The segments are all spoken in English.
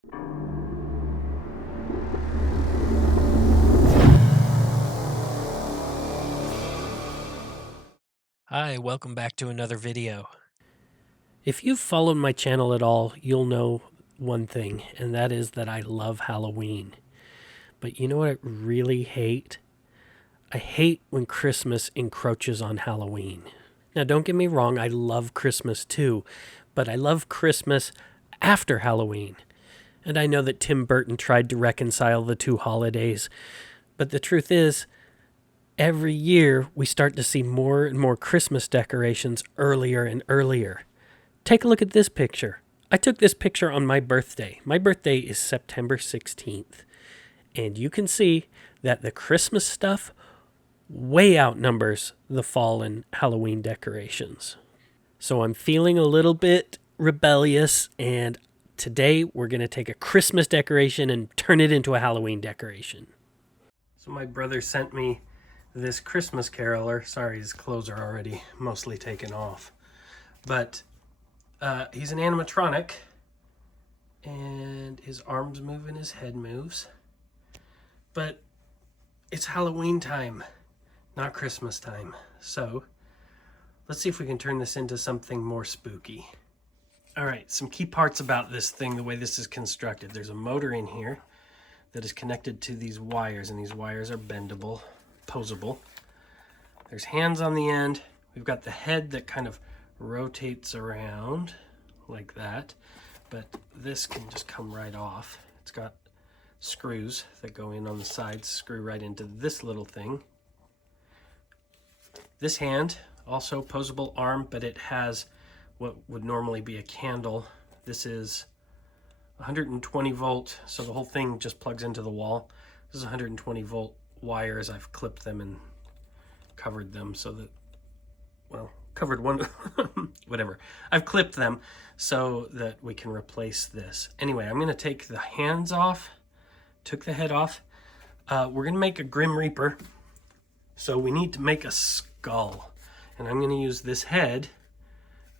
Hi, welcome back to another video. If you've followed my channel at all, you'll know one thing, and that is that I love Halloween. But you know what I really hate? I hate when Christmas encroaches on Halloween. Now, don't get me wrong, I love Christmas too, but I love Christmas after Halloween. And I know that Tim Burton tried to reconcile the two holidays, but the truth is, every year we start to see more and more Christmas decorations earlier and earlier. Take a look at this picture. I took this picture on my birthday. My birthday is September 16th. And you can see that the Christmas stuff way outnumbers the fall and Halloween decorations. So I'm feeling a little bit rebellious, and today we're going to take a Christmas decoration and turn it into a Halloween decoration. So my brother sent me this Christmas caroler. Sorry, his clothes are already mostly taken off. But he's an animatronic, and his arms move and his head moves. But it's Halloween time, not Christmas time. So let's see if we can turn this into something more spooky. All right, some key parts about this thing, the way this is constructed. There's a motor in here that is connected to these wires, and these wires are bendable, posable. There's hands on the end. We've got the head that kind of rotates around like that, but this can just come right off. It's got screws that go in on the sides, screw right into this little thing. This hand, also posable arm, but it has what would normally be a candle. This is 120 volt, so the whole thing just plugs into the wall. This is 120 volt wires. I've clipped them and covered them so that, well, covered one, whatever. I've clipped them so that we can replace this. Anyway, I'm gonna take the hands off, took the head off. We're gonna make a Grim Reaper. So we need to make a skull. And I'm gonna use this head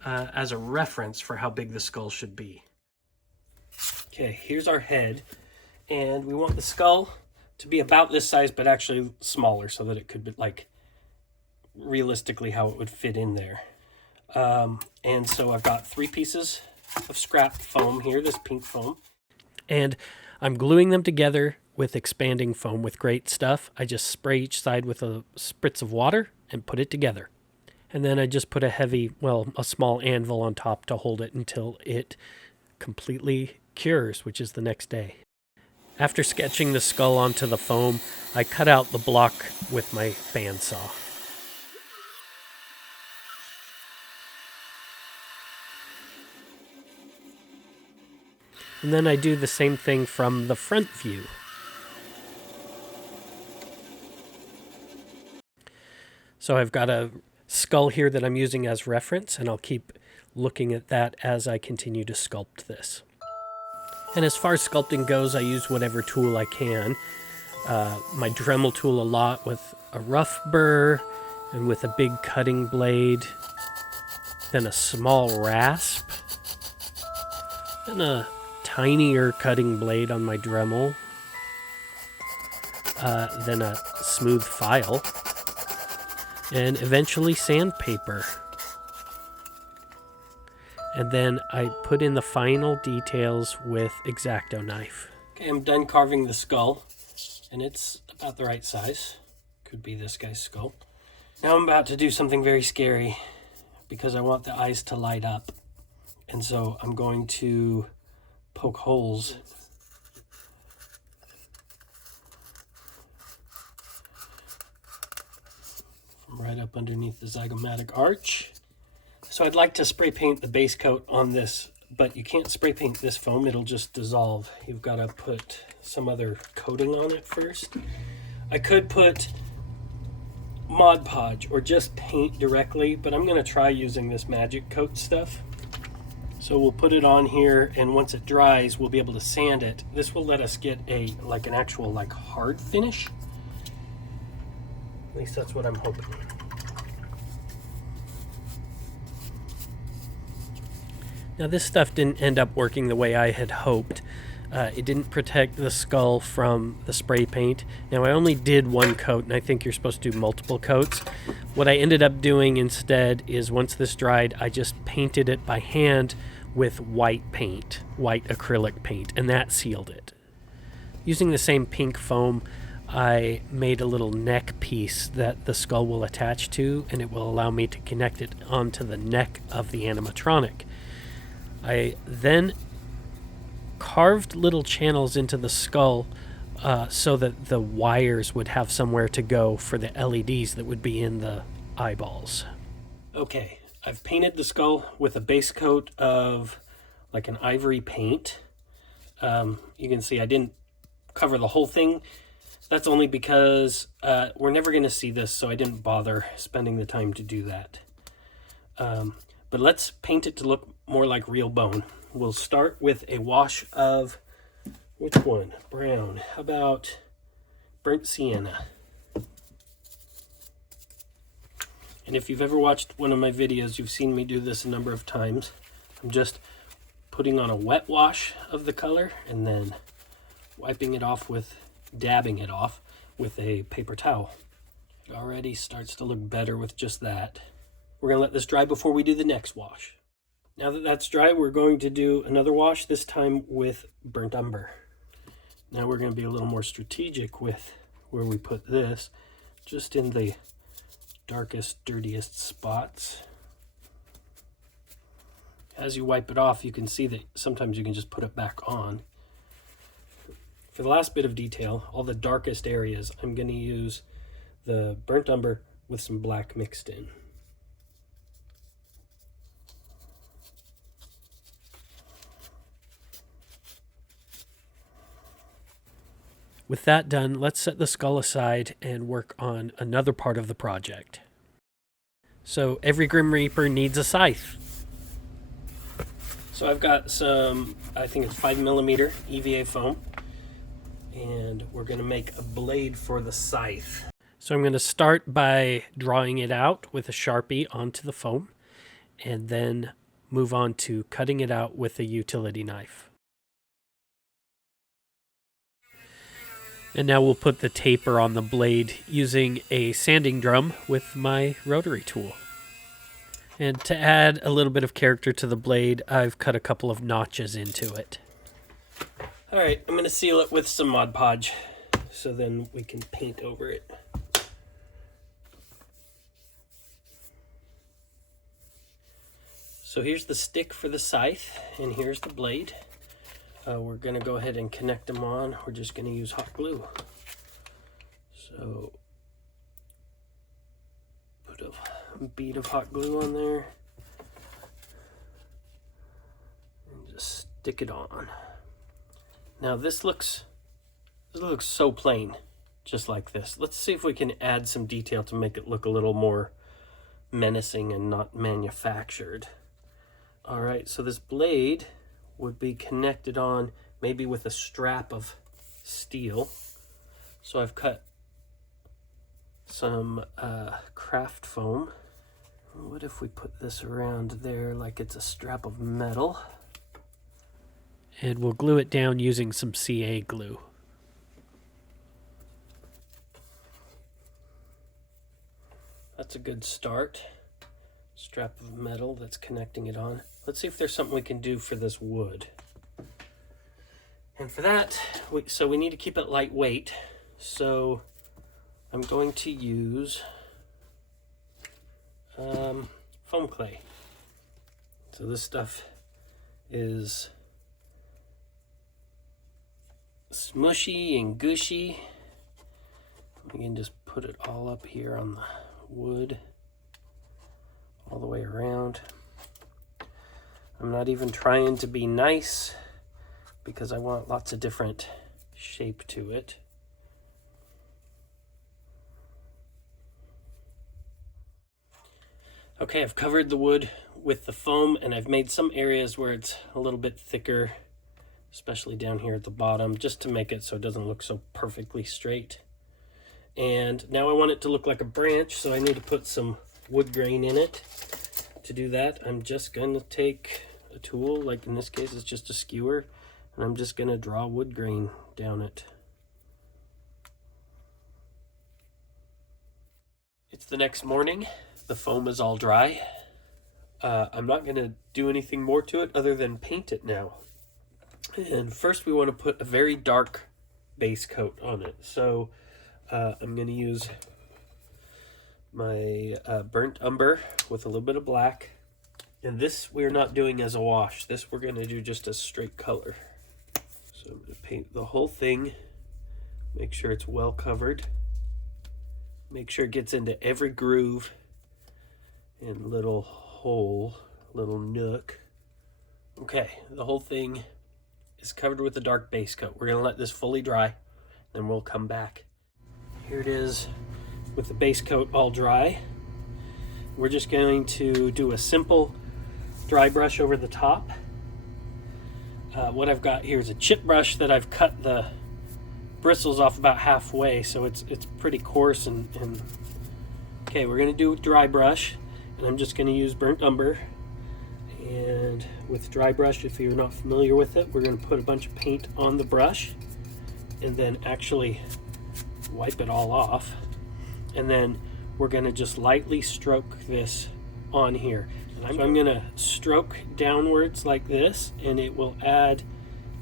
as a reference for how big the skull should be. Okay, here's our head. And we want the skull to be about this size, but actually smaller so that it could be like realistically how it would fit in there. And so I've got 3 pieces of scrap foam here, this pink foam. And I'm gluing them together with expanding foam with great stuff. I just spray each side with a spritz of water and put it together. And then I just put a small anvil on top to hold it until it completely cures, which is the next day. After sketching the skull onto the foam, I cut out the block with my bandsaw. And then I do the same thing from the front view. So I've got a skull here that I'm using as reference, and I'll keep looking at that as I continue to sculpt this. And as far as sculpting goes, I use whatever tool I can. My Dremel tool a lot with a rough burr and with a big cutting blade. Then a small rasp. Then a tinier cutting blade on my Dremel. Then a smooth file. And eventually sandpaper. And then I put in the final details with X-Acto knife. Okay, I'm done carving the skull, and it's about the right size. Could be this guy's skull. Now I'm about to do something very scary because I want the eyes to light up. And so I'm going to poke holes from right up underneath the zygomatic arch. So I'd like to spray paint the base coat on this, but you can't spray paint this foam, it'll just dissolve. You've got to put some other coating on it first. I could put Mod Podge or just paint directly, but I'm going to try using this magic coat stuff. So we'll put it on here, and once it dries, we'll be able to sand it. This will let us get an actual hard finish. At least that's what I'm hoping. Now this stuff didn't end up working the way I had hoped. It didn't protect the skull from the spray paint. Now, I only did one coat, and I think you're supposed to do multiple coats. What I ended up doing instead is once this dried, I just painted it by hand with white paint, white acrylic paint, and that sealed it. Using the same pink foam, I made a little neck piece that the skull will attach to, and it will allow me to connect it onto the neck of the animatronic. I then carved little channels into the skull so that the wires would have somewhere to go for the LEDs that would be in the eyeballs. Okay, I've painted the skull with a base coat of like an ivory paint. You can see I didn't cover the whole thing. That's only because we're never going to see this, so I didn't bother spending the time to do that. But let's paint it to look more like real bone. We'll start with a wash of, which one? Brown. How about burnt sienna? And if you've ever watched one of my videos, you've seen me do this a number of times. I'm just putting on a wet wash of the color and then wiping it off with, dabbing it off with a paper towel. It already starts to look better with just that. We're going to let this dry before we do the next wash. Now that that's dry, we're going to do another wash, this time with burnt umber. Now we're going to be a little more strategic with where we put this, just in the darkest, dirtiest spots. As you wipe it off, you can see that sometimes you can just put it back on. For the last bit of detail, all the darkest areas, I'm going to use the burnt umber with some black mixed in. With that done, let's set the skull aside and work on another part of the project. So every Grim Reaper needs a scythe. So I've got some, I think it's 5mm EVA foam, and we're going to make a blade for the scythe. So I'm going to start by drawing it out with a Sharpie onto the foam, and then move on to cutting it out with a utility knife. And now we'll put the taper on the blade using a sanding drum with my rotary tool. And to add a little bit of character to the blade, I've cut a couple of notches into it. All right, I'm going to seal it with some Mod Podge so then we can paint over it. So here's the stick for the scythe, and here's the blade. We're going to go ahead and connect them on. We're just going to use hot glue. So put a bead of hot glue on there and just stick it on. Now this looks so plain, just like this. Let's see if we can add some detail to make it look a little more menacing and not manufactured. All right, so this blade would be connected on maybe with a strap of steel. So I've cut some craft foam. What if we put this around there like it's a strap of metal? And we'll glue it down using some CA glue. That's a good start. Strap of metal that's connecting it on. Let's see if there's something we can do for this wood. And for that, we need to keep it lightweight. So I'm going to use foam clay. So this stuff is smushy and gushy. We can just put it all up here on the wood, all the way around. I'm not even trying to be nice because I want lots of different shape to it. Okay, I've covered the wood with the foam, and I've made some areas where it's a little bit thicker, especially down here at the bottom, just to make it so it doesn't look so perfectly straight. And now I want it to look like a branch, so I need to put some wood grain in it. To do that, I'm just going to take a tool, like in this case it's just a skewer. And I'm just going to draw wood grain down it. It's the next morning. The foam is all dry. I'm not going to do anything more to it other than paint it now. And first we want to put a very dark base coat on it. So I'm going to use my burnt umber with a little bit of black. And this we're not doing as a wash. This we're going to do just a straight color. So I'm going to paint the whole thing. Make sure it's well covered. Make sure it gets into every groove and little hole, little nook. Okay, the whole thing is covered with a dark base coat. We're going to let this fully dry, then we'll come back. Here it is with the base coat all dry. We're just going to do a simple dry brush over the top. What I've got here is a chip brush that I've cut the bristles off about halfway, so it's pretty coarse and okay, we're going to do dry brush, and I'm just going to use burnt umber. And with dry brush, if you're not familiar with it, we're going to put a bunch of paint on the brush and then actually wipe it all off, and then we're going to just lightly stroke this on here. And I'm going to stroke downwards like this, and it will add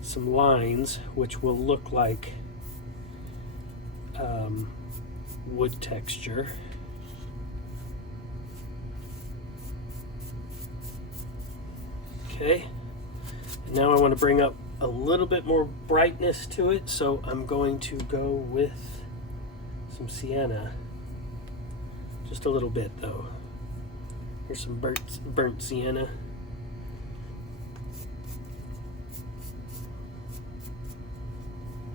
some lines which will look like wood texture. Okay, and now I want to bring up a little bit more brightness to it, so I'm going to go with some sienna. Just a little bit though. Here's some burnt sienna.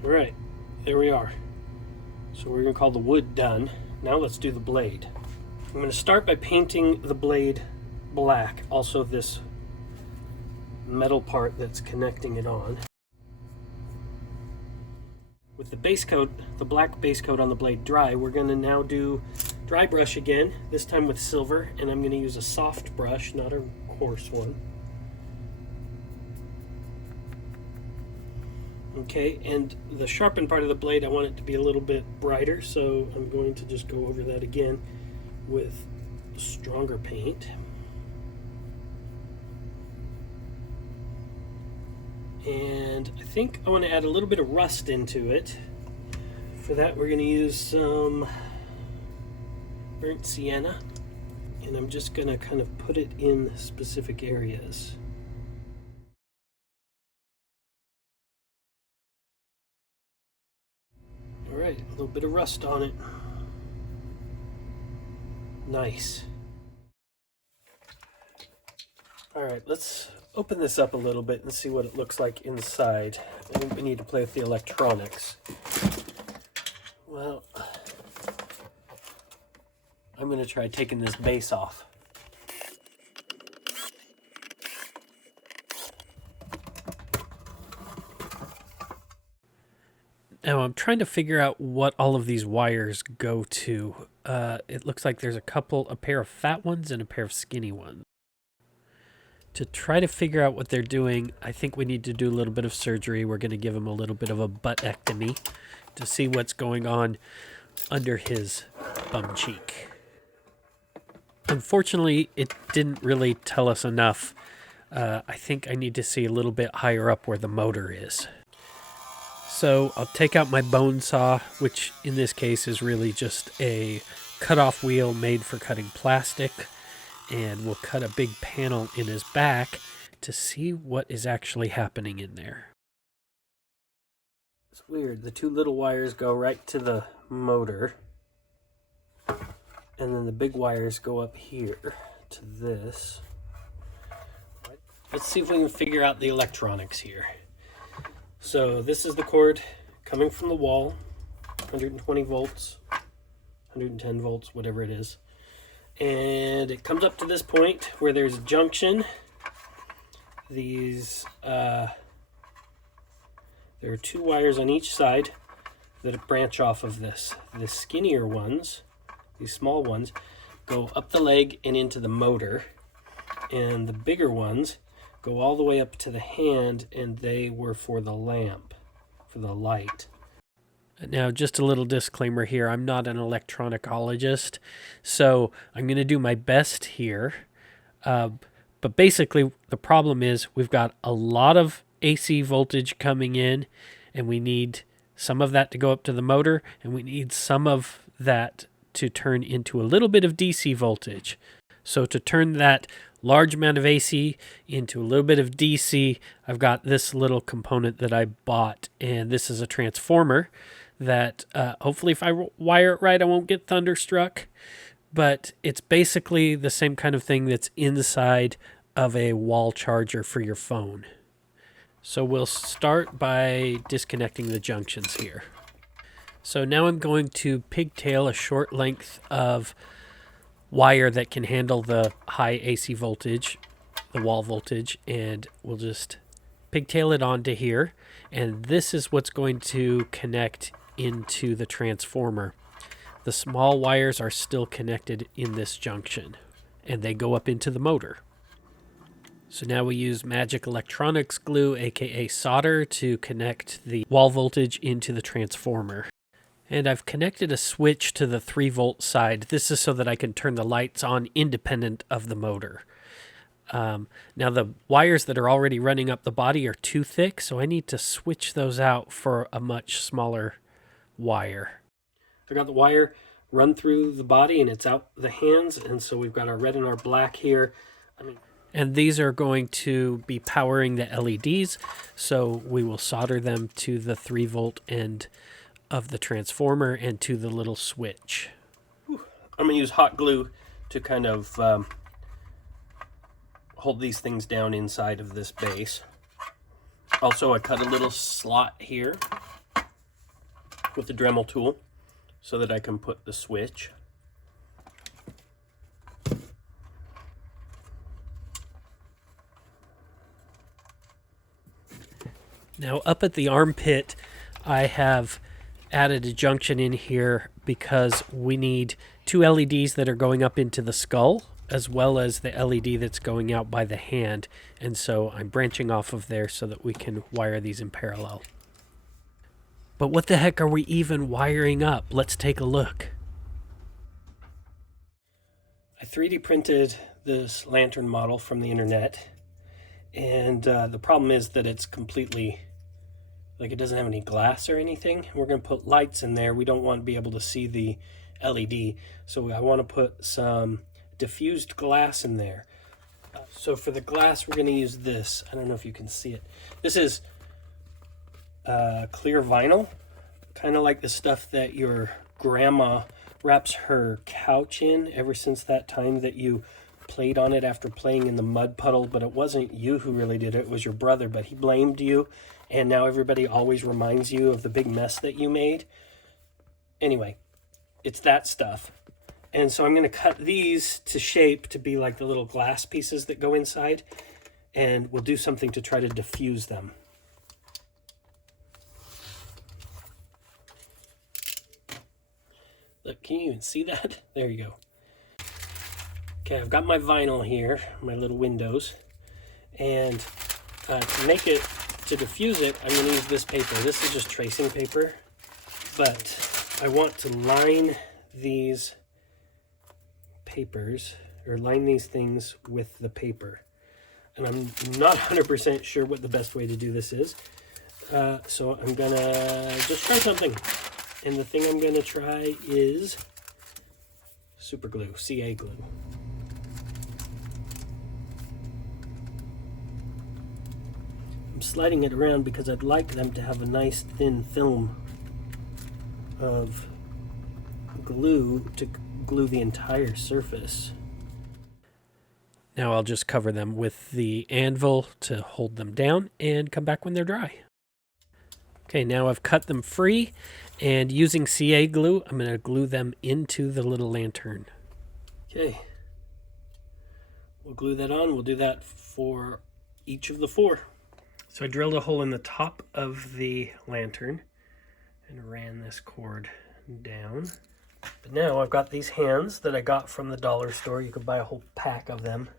All right, there we are. So we're going to call the wood done. Now let's do the blade. I'm going to start by painting the blade black, also this metal part that's connecting it on. With the base coat, the black base coat on the blade dry, we're going to now do dry brush again, this time with silver, and I'm going to use a soft brush, not a coarse one. Okay, and the sharpened part of the blade, I want it to be a little bit brighter, so I'm going to just go over that again with stronger paint. And I think I want to add a little bit of rust into it. For that, we're going to use some burnt sienna, and I'm just going to kind of put it in specific areas. All right, a little bit of rust on it. Nice. All right, let's open this up a little bit and see what it looks like inside. I think we need to play with the electronics. Well, I'm going to try taking this base off. Now I'm trying to figure out what all of these wires go to. It looks like there's a pair of fat ones and a pair of skinny ones. To try to figure out what they're doing, I think we need to do a little bit of surgery. We're going to give him a little bit of a buttectomy to see what's going on under his bum cheek. Unfortunately, it didn't really tell us enough. I think I need to see a little bit higher up where the motor is. So I'll take out my bone saw, which in this case is really just a cutoff wheel made for cutting plastic, and we'll cut a big panel in his back to see what is actually happening in there. It's weird, the two little wires go right to the motor, and then the big wires go up here to this. Let's see if we can figure out the electronics here. So this is the cord coming from the wall, 120 volts, 110 volts, whatever it is. And it comes up to this point where there's a junction. These, there are two wires on each side that branch off of this. The skinnier ones, these small ones, go up the leg and into the motor. And the bigger ones go all the way up to the hand, and they were for the lamp, for the light. Now, just a little disclaimer here. I'm not an electronicologist, so I'm going to do my best here. But basically, the problem is we've got a lot of AC voltage coming in, and we need some of that to go up to the motor, and we need some of that to turn into a little bit of DC voltage. So to turn that large amount of AC into a little bit of DC, I've got this little component that I bought, and this is a transformer that hopefully if I wire it right, I won't get thunderstruck. But it's basically the same kind of thing that's inside of a wall charger for your phone. So we'll start by disconnecting the junctions here. So now I'm going to pigtail a short length of wire that can handle the high AC voltage, the wall voltage, and we'll just pigtail it onto here. And this is what's going to connect into the transformer. The small wires are still connected in this junction, and they go up into the motor. So now we use magic electronics glue, aka solder, to connect the wall voltage into the transformer. And I've connected a switch to the 3-volt side. This is so that I can turn the lights on independent of the motor. Now the wires that are already running up the body are too thick, so I need to switch those out for a much smaller wire. I got the wire run through the body and it's out the hands, and so we've got our red and our black here. And these are going to be powering the LEDs, so we will solder them to the 3-volt end of the transformer and to the little switch. I'm going to use hot glue to kind of hold these things down inside of this base. Also, I cut a little slot here with the Dremel tool so that I can put the switch. Now up at the armpit, I have added a junction in here because we need 2 LEDs that are going up into the skull, as well as the LED that's going out by the hand. And so I'm branching off of there so that we can wire these in parallel. But what the heck are we even wiring up? Let's take a look. I 3D printed this lantern model from the internet, and the problem is that it's completely, like, it doesn't have any glass or anything. We're going to put lights in there. We don't want to be able to see the LED, so I want to put some diffused glass in there. So for the glass, we're going to use this. I don't know if you can see it. This is clear vinyl, kind of like the stuff that your grandma wraps her couch in ever since that time that you played on it after playing in the mud puddle, but it wasn't you who really did it, it was your brother, but he blamed you, and now everybody always reminds you of the big mess that you made. Anyway, it's that stuff. And so I'm going to cut these to shape to be like the little glass pieces that go inside, and we'll do something to try to diffuse them. Look, can you even see that? There you go. Okay, I've got my vinyl here, my little windows, and to make it, to diffuse it, I'm going to use this paper. This is just tracing paper, but I want to line these papers, or line these things with the paper. And I'm not 100% sure what the best way to do this is, so I'm going to just try something. And the thing I'm going to try is super glue, CA glue. I'm sliding it around because I'd like them to have a nice thin film of glue to glue the entire surface. Now I'll just cover them with the anvil to hold them down and come back when they're dry. Okay, now I've cut them free, and using CA glue, I'm going to glue them into the little lantern. Okay, we'll glue that on. We'll do that for each of the 4. So I drilled a hole in the top of the lantern and ran this cord down. But now I've got these hands that I got from the dollar store. You could buy a whole pack of them.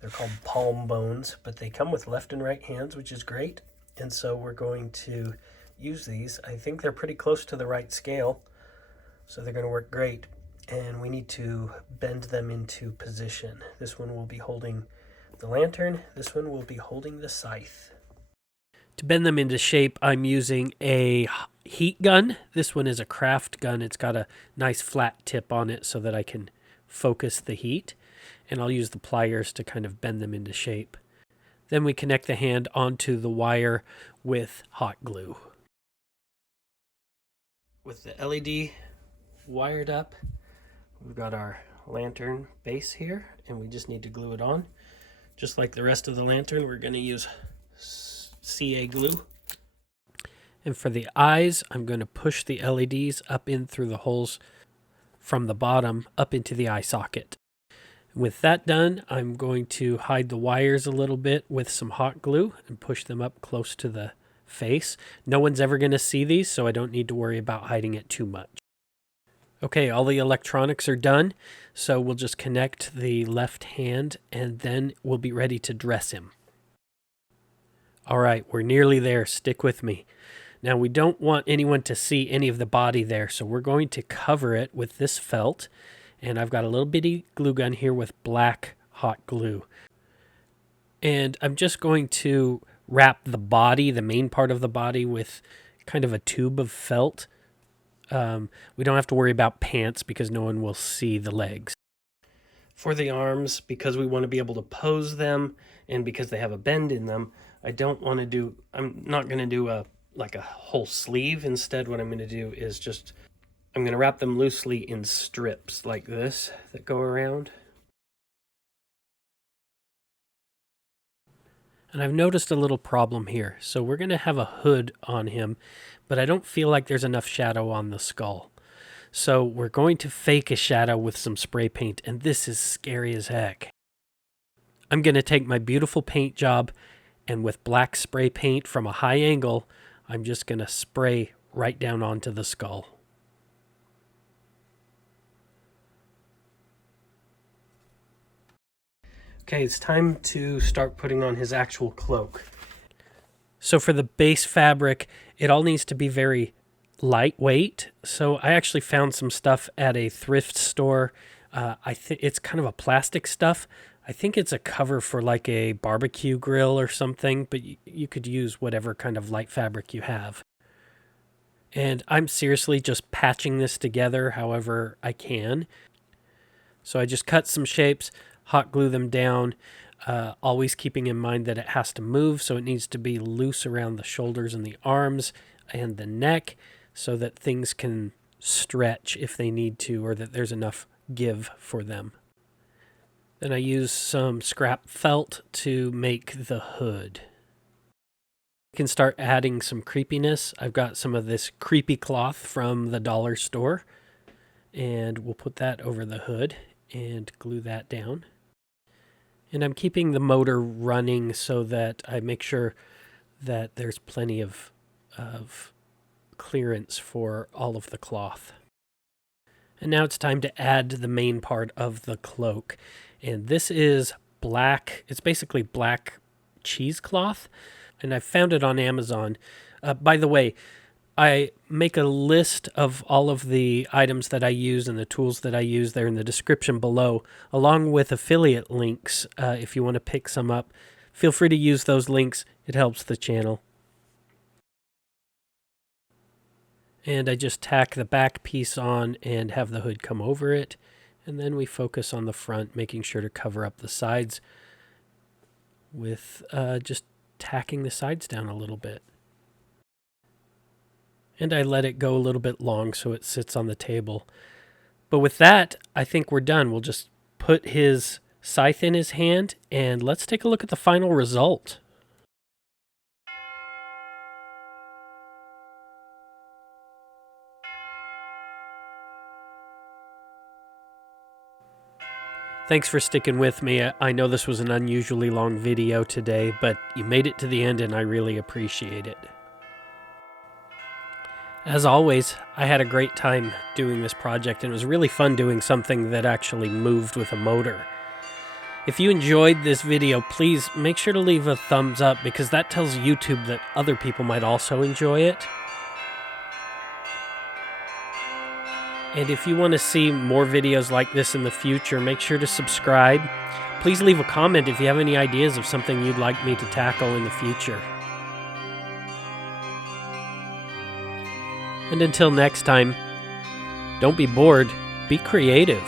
They're called palm bones, but they come with left and right hands, which is great. And so we're going to use these. I think they're pretty close to the right scale, so they're going to work great. And we need to bend them into position. This one will be holding the lantern. This one will be holding the scythe. To bend them into shape, I'm using a heat gun. This one is a craft gun. It's got a nice flat tip on it so that I can focus the heat. And I'll use the pliers to kind of bend them into shape. Then we connect the hand onto the wire with hot glue. With the LED wired up, we've got our lantern base here, and we just need to glue it on. Just like the rest of the lantern, we're going to use CA glue. And for the eyes, I'm going to push the LEDs up in through the holes from the bottom up into the eye socket. With that done, I'm going to hide the wires a little bit with some hot glue and push them up close to the face. No one's ever going to see these, so I don't need to worry about hiding it too much. Okay, all the electronics are done, so we'll just connect the left hand and then we'll be ready to dress him. All right, we're nearly there. Stick with me. Now, we don't want anyone to see any of the body there, so we're going to cover it with this felt. And I've got a little bitty glue gun here with black hot glue. And I'm just going to wrap the body, the main part of the body, with kind of a tube of felt. We don't have to worry about pants because no one will see the legs. For the arms, because we want to be able to pose them and because they have a bend in them, I'm not going to do a whole sleeve. Instead, what I'm going to do is I'm going to wrap them loosely in strips like this that go around. And I've noticed a little problem here. So we're going to have a hood on him, but I don't feel like there's enough shadow on the skull. So we're going to fake a shadow with some spray paint, and this is scary as heck. I'm going to take my beautiful paint job, and with black spray paint from a high angle, I'm just going to spray right down onto the skull. Okay, it's time to start putting on his actual cloak. So for the base fabric, it all needs to be very lightweight. So I actually found some stuff at a thrift store. I think it's kind of a plastic stuff. I think it's a cover for like a barbecue grill or something, but you could use whatever kind of light fabric you have. And I'm seriously just patching this together however I can. So I just cut some shapes, hot glue them down, always keeping in mind that it has to move, so it needs to be loose around the shoulders and the arms and the neck so that things can stretch if they need to, or that there's enough give for them. Then I use some scrap felt to make the hood. You can start adding some creepiness. I've got some of this creepy cloth from the dollar store, and we'll put that over the hood and glue that down. And I'm keeping the motor running so that I make sure that there's plenty of clearance for all of the cloth. And now it's time to add the main part of the cloak. And this is black. It's basically black cheesecloth. And I found it on Amazon. By the way, I make a list of all of the items that I use and the tools that I use there in the description below, along with affiliate links. If you want to pick some up, feel free to use those links. It helps the channel. And I just tack the back piece on and have the hood come over it. And then we focus on the front, making sure to cover up the sides with just tacking the sides down a little bit. And I let it go a little bit long so it sits on the table. But with that, I think we're done. We'll just put his scythe in his hand, and let's take a look at the final result. Thanks for sticking with me. I know this was an unusually long video today, but you made it to the end, and I really appreciate it. As always, I had a great time doing this project, and it was really fun doing something that actually moved with a motor. If you enjoyed this video, please make sure to leave a thumbs up because that tells YouTube that other people might also enjoy it. And if you want to see more videos like this in the future, make sure to subscribe. Please leave a comment if you have any ideas of something you'd like me to tackle in the future. And until next time, don't be bored, be creative.